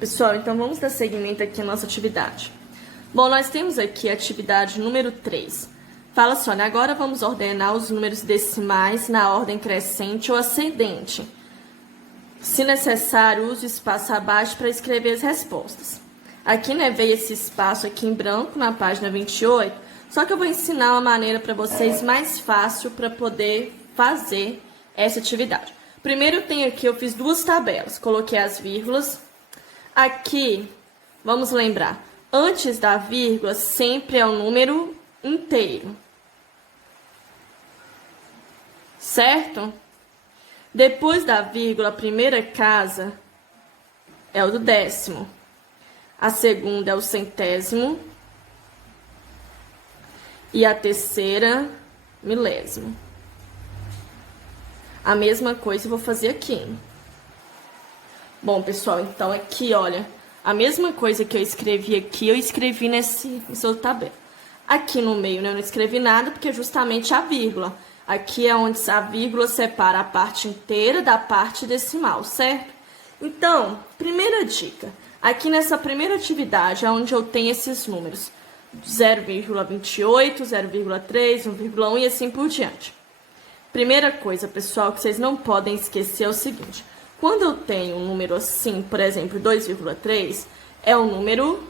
Pessoal, então vamos dar seguimento aqui à nossa atividade. Bom, nós temos aqui a atividade número 3. Fala assim, olha, agora vamos ordenar os números decimais na ordem crescente ou ascendente. Se necessário, use o espaço abaixo para escrever as respostas. Aqui, né, veio esse espaço aqui em branco na página 28, só que eu vou ensinar uma maneira para vocês mais fácil para poder fazer essa atividade. Primeiro eu tenho aqui, eu fiz duas tabelas, coloquei as vírgulas. Aqui, vamos lembrar, antes da vírgula sempre é o número inteiro. Certo? Depois da vírgula, a primeira casa é o do décimo. A segunda é o centésimo. E a terceira, milésimo. A mesma coisa eu vou fazer aqui. Bom, pessoal, então aqui, olha, a mesma coisa que eu escrevi aqui, eu escrevi nessa tabela. Aqui no meio, né, eu não escrevi nada, porque é justamente a vírgula. Aqui é onde a vírgula separa a parte inteira da parte decimal, certo? Então, primeira dica. Aqui nessa primeira atividade, é onde eu tenho esses números. 0,28, 0,3, 1,1 e assim por diante. Primeira coisa, pessoal, que vocês não podem esquecer é o seguinte. Quando eu tenho um número assim, por exemplo, 2,3, é um número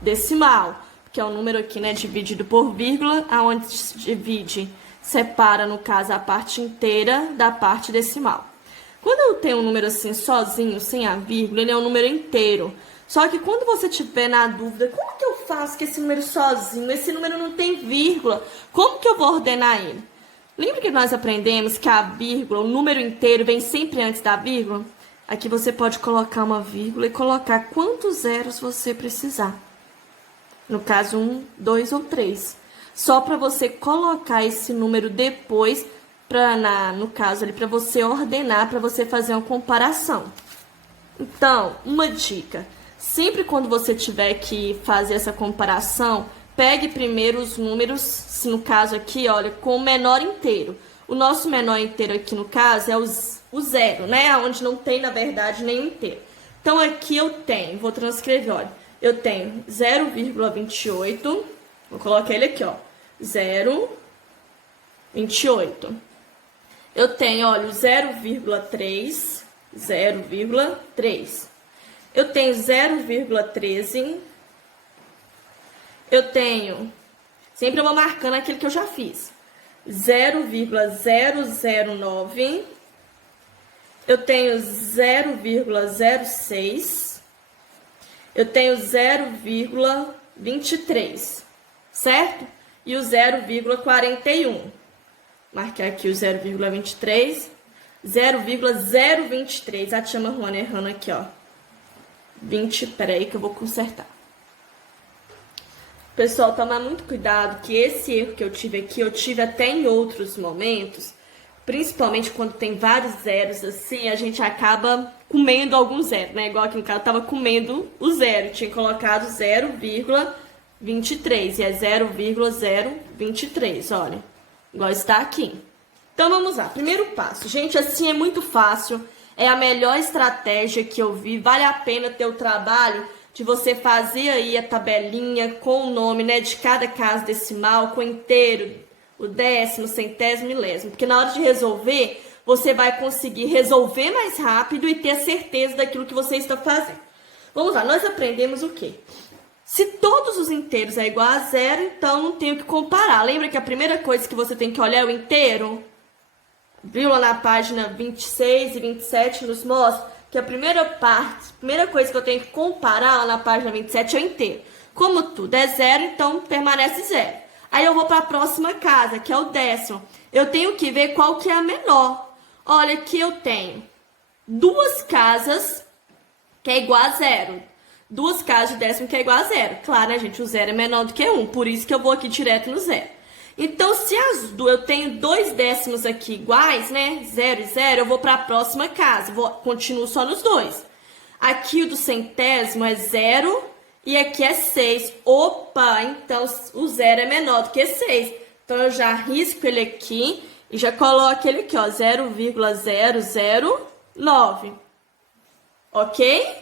decimal, que é um número aqui, né, dividido por vírgula, aonde separa, no caso, a parte inteira da parte decimal. Quando eu tenho um número assim, sozinho, sem a vírgula, ele é um número inteiro. Só que quando você tiver na dúvida, como que eu faço com esse número sozinho? Esse número não tem vírgula, como que eu vou ordenar ele? Lembra que nós aprendemos que a vírgula, o número inteiro, vem sempre antes da vírgula? Aqui você pode colocar uma vírgula e colocar quantos zeros você precisar. No caso, 1, 2 ou 3. Só para você colocar esse número depois, no caso ali, para você ordenar, para você fazer uma comparação. Então, uma dica. Sempre quando você tiver que fazer essa comparação, pegue primeiro os números, se no caso aqui, olha, com o menor inteiro. O nosso menor inteiro aqui, no caso, é o zero, né? Onde não tem, na verdade, nenhum inteiro. Então, aqui eu tenho, vou transcrever, olha. Eu tenho 0,28, vou colocar ele aqui, ó. 0,28. Eu tenho, olha, o 0,3, 0,3. Eu tenho 0,13. Eu tenho, sempre eu vou marcando aquilo que eu já fiz, 0,009, eu tenho 0,06, eu tenho 0,23, certo? E o 0,41. Marcar aqui o 0,23, 0,023, a tia Marrone errando aqui, ó. 20, peraí que eu vou consertar. Pessoal, tomar muito cuidado que esse erro que eu tive aqui, eu tive até em outros momentos, principalmente quando tem vários zeros assim, a gente acaba comendo algum zero, né? Igual aqui no caso, eu tava comendo o zero, tinha colocado 0,23 e é 0,023, olha, igual está aqui. Então, vamos lá, primeiro passo. Gente, assim é muito fácil, é a melhor estratégia que eu vi, vale a pena ter o trabalho de você fazer aí a tabelinha com o nome, né, de cada casa decimal, com o inteiro, o décimo, centésimo, milésimo. Porque na hora de resolver, você vai conseguir resolver mais rápido e ter a certeza daquilo que você está fazendo. Vamos lá, nós aprendemos o quê? Se todos os inteiros é igual a zero, então não tem o que comparar. Lembra que a primeira coisa que você tem que olhar é o inteiro? Viu lá na página 26 e 27 nos mostra que a primeira coisa que eu tenho que comparar lá na página 27 é o inteiro. Como tudo é zero, então permanece zero. Aí eu vou para a próxima casa, que é o décimo. Eu tenho que ver qual que é a menor. Olha, aqui eu tenho duas casas que é igual a zero. Duas casas de décimo que é igual a zero. Claro, né, gente? O zero é menor do que 1, por isso que eu vou aqui direto no zero. Então, se eu tenho dois décimos aqui iguais, né? 0 e 0, eu vou para a próxima casa. Continuo só nos dois. Aqui o do centésimo é 0 e aqui é 6. Opa, então o 0 é menor do que 6. Então, eu já risco ele aqui e já coloco ele aqui, ó, 0,009. Ok?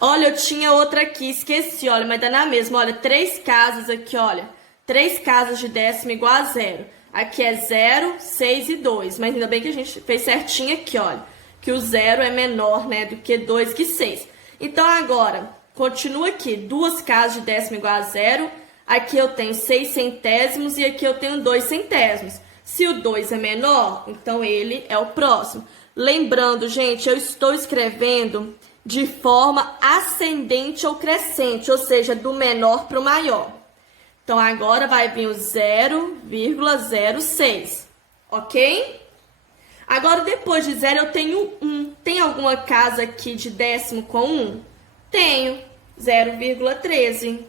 Olha, eu tinha outra aqui, esqueci, olha, mas dá na mesma. Olha, 3 casas aqui, olha. 3 casas de décimo igual a 0. Aqui é 0, 6 e 2. Mas ainda bem que a gente fez certinho aqui, olha. Que o 0 é menor, né, do que 2 que 6. Então, agora, continua aqui. 2 casas de décimo igual a 0. Aqui eu tenho 6 centésimos e aqui eu tenho 2 centésimos. Se o 2 é menor, então ele é o próximo. Lembrando, gente, eu estou escrevendo de forma ascendente ou crescente, ou seja, do menor para o maior. Então, agora vai vir o 0,06, ok? Agora, depois de 0, eu tenho 1. Tem alguma casa aqui de décimo com 1? Tenho, 0,13.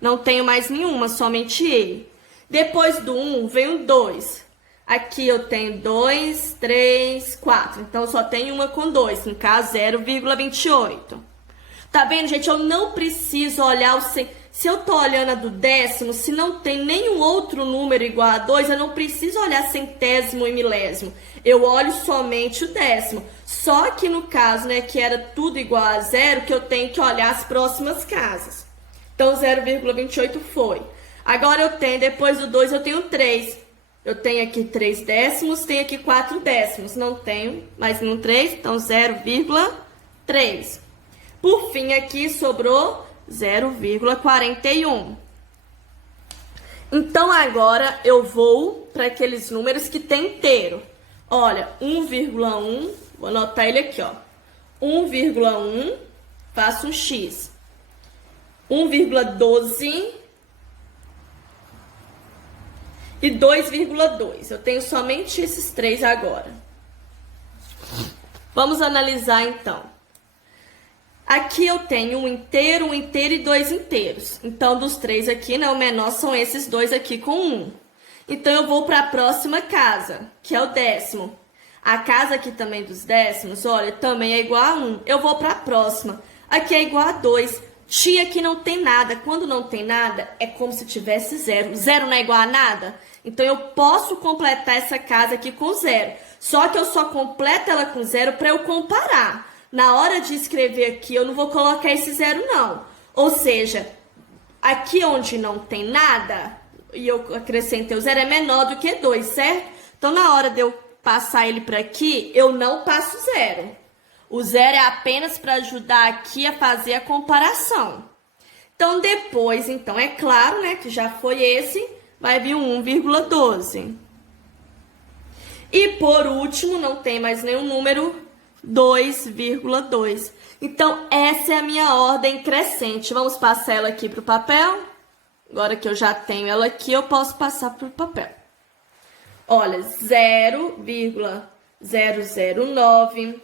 Não tenho mais nenhuma, somente ele. Depois do 1, vem o 2. Aqui eu tenho 2, 3, 4. Então, eu só tenho uma com 2, no caso, 0,28. Tá vendo, gente? Eu não preciso olhar o... Se eu tô olhando a do décimo, se não tem nenhum outro número igual a 2, eu não preciso olhar centésimo e milésimo. Eu olho somente o décimo. Só que no caso, né, que era tudo igual a 0, que eu tenho que olhar as próximas casas. Então, 0,28 foi. Agora eu tenho, depois do 2, eu tenho 3. Eu tenho aqui 3 décimos, tenho aqui 4 décimos. Não tenho mais nenhum 3, então 0,3. Por fim, aqui sobrou 0,41. Então, agora eu vou para aqueles números que tem inteiro. Olha, 1,1, vou anotar ele aqui, ó. 1,1, faço um X. 1,12 e 2,2. Eu tenho somente esses 3 agora. Vamos analisar, então. Aqui eu tenho um inteiro e 2 inteiros. Então, dos 3 aqui, né, o menor são esses 2 aqui com 1. Então, eu vou para a próxima casa, que é o décimo. A casa aqui também dos décimos, olha, também é igual a 1. Eu vou para a próxima. Aqui é igual a 2. Tia, aqui não tem nada. Quando não tem nada, é como se tivesse 0. 0 não é igual a nada? Então, eu posso completar essa casa aqui com 0. Só que eu só completo ela com 0 para eu comparar. Na hora de escrever aqui, eu não vou colocar esse 0, não. Ou seja, aqui onde não tem nada, e eu acrescentei o 0, é menor do que 2, certo? Então, na hora de eu passar ele para aqui, eu não passo 0. O 0 é apenas para ajudar aqui a fazer a comparação. Então, depois, então, é claro, né, que já foi esse, vai vir o 1,12. E, por último, não tem mais nenhum número, 2,2. Então, essa é a minha ordem crescente. Vamos passar ela aqui para o papel. Agora que eu já tenho ela aqui, eu posso passar para o papel. Olha, 0,009,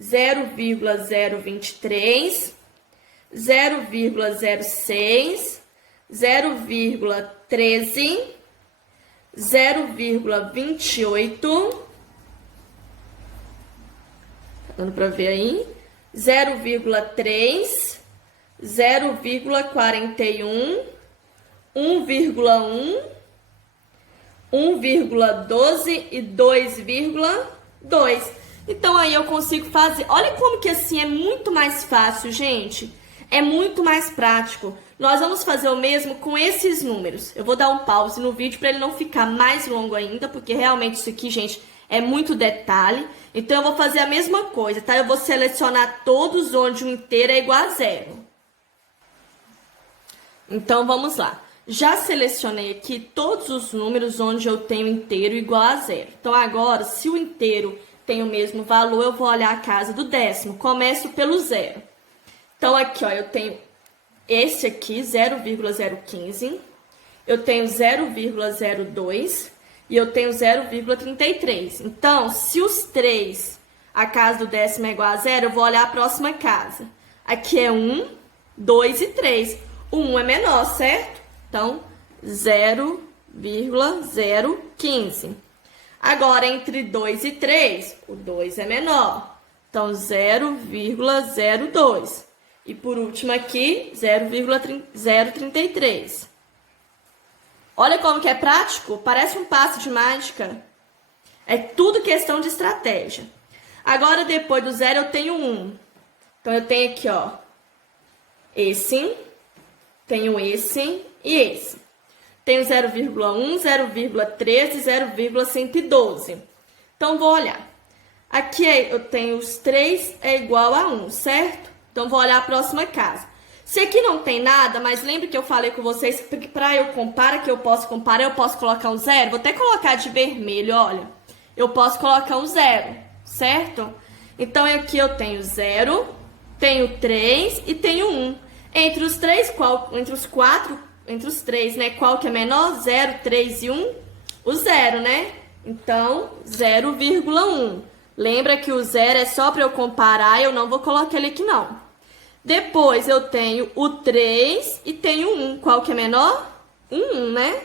0,023, 0,06, 0,13, 0,28... dando para ver aí, 0,3, 0,41, 1,1, 1,12 e 2,2. Então, aí eu consigo fazer. Olha como que assim é muito mais fácil, gente. É muito mais prático. Nós vamos fazer o mesmo com esses números. Eu vou dar um pause no vídeo para ele não ficar mais longo ainda, porque realmente isso aqui, gente, é muito detalhe. Então, eu vou fazer a mesma coisa, tá? Eu vou selecionar todos onde o inteiro é igual a 0. Então, vamos lá. Já selecionei aqui todos os números onde eu tenho inteiro igual a 0. Então, agora, se o inteiro tem o mesmo valor, eu vou olhar a casa do décimo. Começo pelo 0. Então, aqui, ó, eu tenho esse aqui, 0,015. Eu tenho 0,02. E eu tenho 0,33. Então, se os 3, a casa do décimo é igual a 0, eu vou olhar a próxima casa. Aqui é 1, 2 e 3. O 1 é menor, certo? Então, 0,015. Agora, entre 2 e 3, o 2 é menor. Então, 0,02. E por último aqui, 0,033. Olha como que é prático, parece um passe de mágica. É tudo questão de estratégia. Agora, depois do 0, eu tenho 1. Então, eu tenho aqui, ó, esse, tenho esse e esse. Tenho 0,1, 0,13 e 0,112. Então, vou olhar. Aqui eu tenho os 3 é igual a 1, certo? Então, vou olhar a próxima casa. Se aqui não tem nada, mas lembre que eu falei com vocês que para eu comparar, eu posso colocar um zero. Vou até colocar de vermelho, olha. Eu posso colocar um zero, certo? Então, aqui eu tenho 0, tenho 3 e tenho 1. Entre os três, entre os três, né? Qual que é menor? 0, 3 e 1? O 0, né? Então, 0,1. Lembra que o 0 é só para eu comparar, eu não vou colocar ele aqui, não. Depois, eu tenho o 3 e tenho 1. Qual que é menor? 1, né?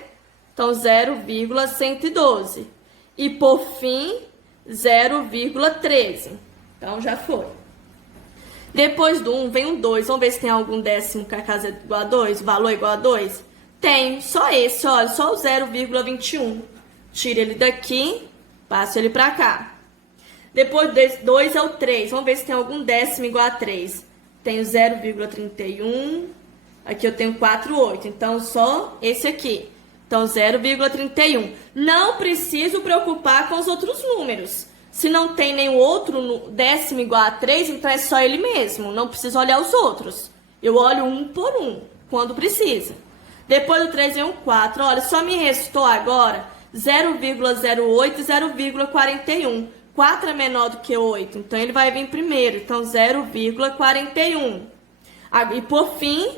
Então, 0,112. E, por fim, 0,13. Então, já foi. Depois do 1 vem um 2. Vamos ver se tem algum décimo que a casa é igual a 2, o valor é igual a 2? Tem, só esse, olha, só o 0,21. Tira ele daqui, passa ele pra cá. Depois desse 2 é o 3. Vamos ver se tem algum décimo igual a 3. Tenho 0,31. Aqui eu tenho 4,8. Então, só esse aqui. Então, 0,31. Não preciso preocupar com os outros números. Se não tem nenhum outro décimo igual a 3, então é só ele mesmo. Não preciso olhar os outros. Eu olho um por um, quando precisa. Depois do 3 vem um 4. Olha, só me restou agora 0,08 e 0,41. 4 é menor do que 8, então ele vai vir primeiro. Então, 0,41. E por fim,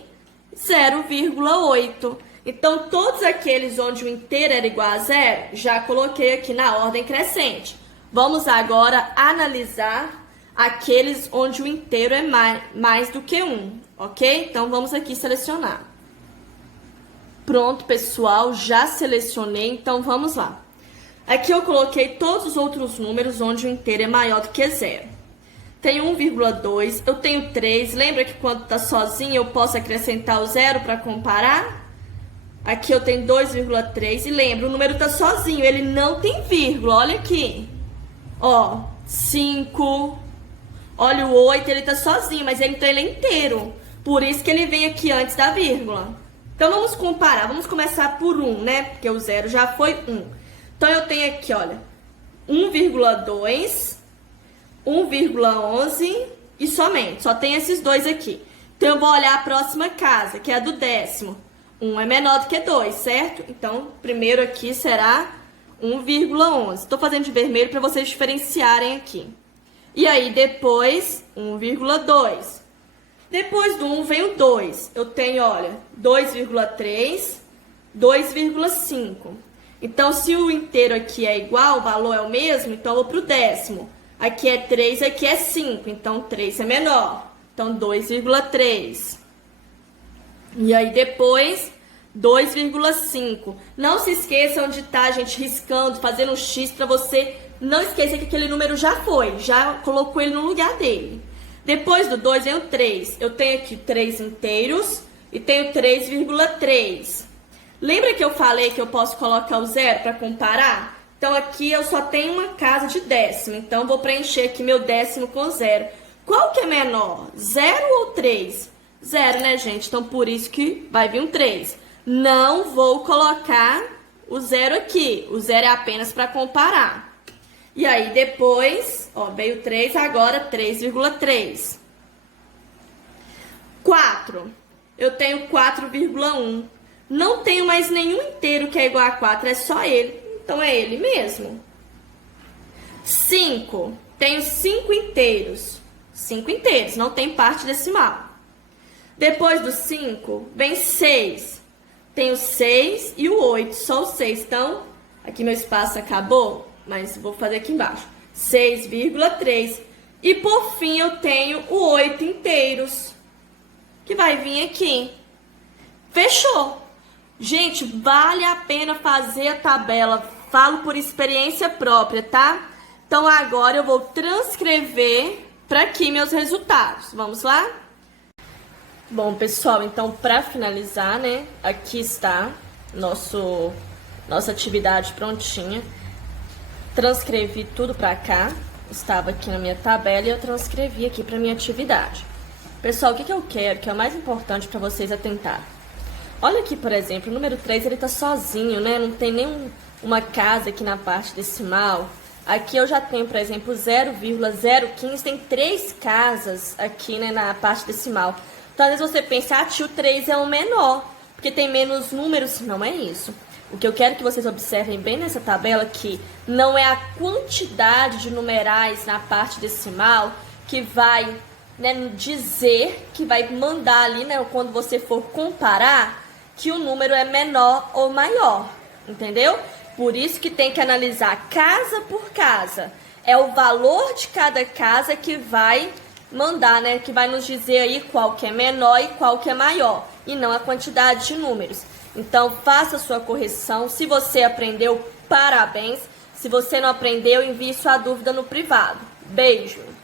0,8. Então, todos aqueles onde o inteiro era igual a 0, já coloquei aqui na ordem crescente. Vamos agora analisar aqueles onde o inteiro é mais do que 1, ok? Então, vamos aqui selecionar. Pronto, pessoal, já selecionei, então vamos lá. Aqui eu coloquei todos os outros números onde o inteiro é maior do que 0. Tenho 1,2, eu tenho 3. Lembra que quando está sozinho eu posso acrescentar o 0 para comparar? Aqui eu tenho 2,3 e lembra, o número está sozinho, ele não tem vírgula, olha aqui. Ó, 5, olha o 8, ele está sozinho, mas então ele é inteiro. Por isso que ele vem aqui antes da vírgula. Então vamos comparar, vamos começar por 1, né? Porque o 0 já foi 1. Então, eu tenho aqui, olha, 1,2, 1,11 e somente. Só tem esses dois aqui. Então, eu vou olhar a próxima casa, que é a do décimo. 1 é menor do que 2, certo? Então, primeiro aqui será 1,11. Estou fazendo de vermelho para vocês diferenciarem aqui. E aí, depois, 1,2. Depois do 1 vem o 2. Eu tenho, olha, 2,3, 2,5. Então, se o inteiro aqui é igual, o valor é o mesmo, então eu vou para o décimo. Aqui é 3, aqui é 5, então 3 é menor. Então, 2,3. E aí, depois, 2,5. Não se esqueçam de estar, gente, riscando, fazendo um X para você não esquecer que aquele número já foi, já colocou ele no lugar dele. Depois do 2 vem o 3. Eu tenho aqui 3 inteiros e tenho 3,3. Lembra que eu falei que eu posso colocar o 0 para comparar? Então, aqui eu só tenho uma casa de décimo. Então, vou preencher aqui meu décimo com 0. Qual que é menor? 0 ou 3? 0, né, gente? Então, por isso que vai vir um 3. Não vou colocar o 0 aqui. O 0 é apenas para comparar. E aí, depois, ó, veio 3, agora 3,3. 4. Eu tenho 4,1. Não tenho mais nenhum inteiro que é igual a 4, é só ele. Então, é ele mesmo. 5. Tenho 5 inteiros. 5 inteiros, não tem parte decimal. Depois do 5, vem 6. Tenho 6 e o 8, só o 6. Então, aqui meu espaço acabou, mas vou fazer aqui embaixo. 6,3. E, por fim, eu tenho o 8 inteiros, que vai vir aqui. Fechou. Gente, vale a pena fazer a tabela. Falo por experiência própria, tá? Então, agora eu vou transcrever para aqui meus resultados. Vamos lá? Bom, pessoal, então, para finalizar, né? Aqui está nossa atividade prontinha. Transcrevi tudo para cá. estava aqui na minha tabela e eu transcrevi aqui para minha atividade. Pessoal, o que eu quero, que é o mais importante para vocês atentar? Olha aqui, por exemplo, o número 3, ele tá sozinho, né? Não tem nenhuma casa aqui na parte decimal. Aqui eu já tenho, por exemplo, 0,015, tem 3 casas aqui, né, na parte decimal. Então, às vezes você pensa, tio, 3 é o menor, porque tem menos números. Não é isso. O que eu quero que vocês observem bem nessa tabela que não é a quantidade de numerais na parte decimal que vai, né, dizer, que vai mandar ali, né, quando você for comparar, que o número é menor ou maior, entendeu? Por isso que tem que analisar casa por casa. É o valor de cada casa que vai mandar, né, que vai nos dizer aí qual que é menor e qual que é maior, e não a quantidade de números. Então, faça sua correção. Se você aprendeu, parabéns. Se você não aprendeu, envie sua dúvida no privado. Beijo!